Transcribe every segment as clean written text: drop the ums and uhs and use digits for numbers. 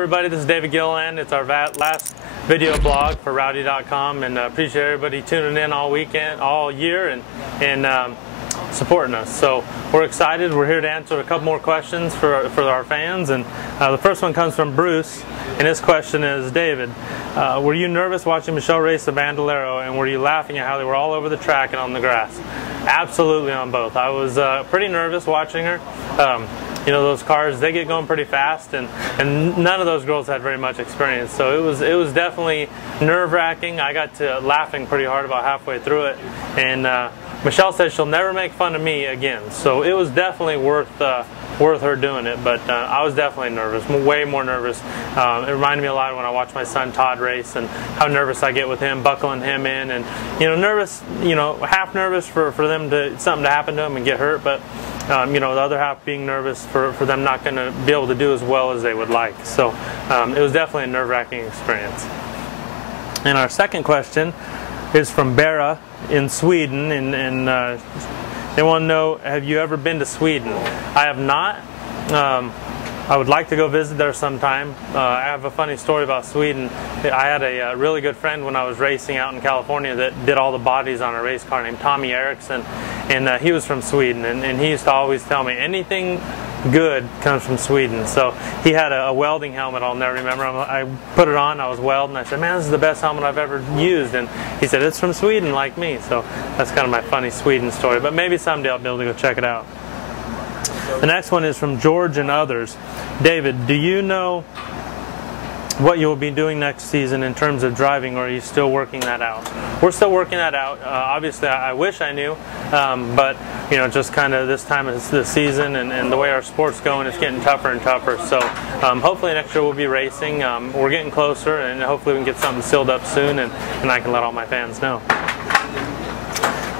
everybody, this is David Gilliland. It's our last video blog for Rowdy.com, and appreciate everybody tuning in all weekend, all year, and supporting us. So we're excited. We're here to answer a couple more questions for our fans, and the first one comes from Bruce, and his question is, David, were you nervous watching Michelle race the Bandolero, and were you laughing at how they were all over the track and on the grass? Absolutely on both. I was pretty nervous watching her. You know, those cars, they get going pretty fast, and none of those girls had very much experience, so it was definitely nerve-wracking. I got to laughing pretty hard about halfway through it, and Michelle says she'll never make fun of me again, so it was definitely worth her doing it. But I was definitely nervous, way more nervous. It reminded me a lot of when I watched my son Todd race, and how nervous I get with him, buckling him in, and nervous, half nervous for something to happen to him and get hurt, but the other half being nervous for them not going to be able to do as well as they would like. So it was definitely a nerve-wracking experience. And our second question is from Bera in Sweden, and they want to know, have you ever been to Sweden? I have not. I would like to go visit there sometime. I have a funny story about Sweden. I had a really good friend when I was racing out in California that did all the bodies on a race car named Tommy Eriksson, and he was from Sweden, and he used to always tell me anything good comes from Sweden. So he had a welding helmet, I'll never remember. I put it on, I was welding, I said, man, this is the best helmet I've ever used, and he said, it's from Sweden like me. So that's kind of my funny Sweden story, but maybe someday I'll be able to go check it out. The next one is from George and others. David, do you know what you'll be doing next season in terms of driving, or are you still working that out? We're still working that out. Obviously, I wish I knew, but just kind of this time of the season and the way our sport's going, it's getting tougher and tougher. So hopefully next year we'll be racing. We're getting closer, and hopefully we can get something sealed up soon, and I can let all my fans know.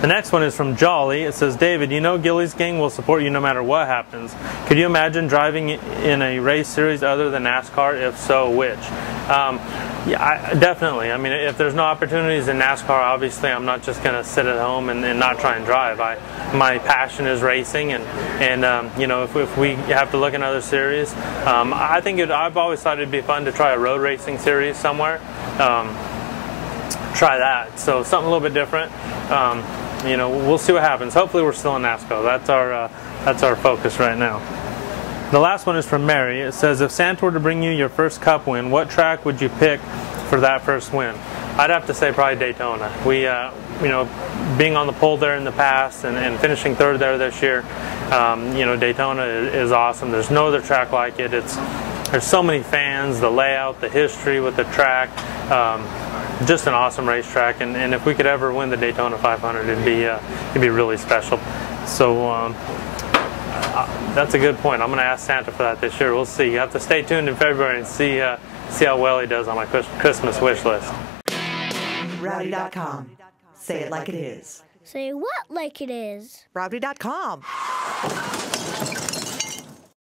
The next one is from Jolly. It says, David, Gilly's gang will support you no matter what happens. Could you imagine driving in a race series other than NASCAR? If so, which? Yeah, definitely. I mean, if there's no opportunities in NASCAR, obviously I'm not just going to sit at home and not try and drive. My passion is racing, and if we have to look in other series, I think I've always thought it'd be fun to try a road racing series somewhere. Try that. So something a little bit different. We'll see what happens. Hopefully we're still in NASCAR. That's our focus right now. The last one is from Mary. It says, if Santa were to bring you your first Cup win, what track would you pick for that first win? I'd have to say probably Daytona. We, being on the pole there in the past and finishing third there this year, Daytona is awesome. There's no other track like it. There's so many fans, the layout, the history with the track. Just an awesome racetrack, and if we could ever win the Daytona 500, it'd be really special. So that's a good point. I'm going to ask Santa for that this year. We'll see. You have to stay tuned in February and see how well he does on my Christmas wish list. Rowdy.com. Say it like it is. Say what like it is? Rowdy.com.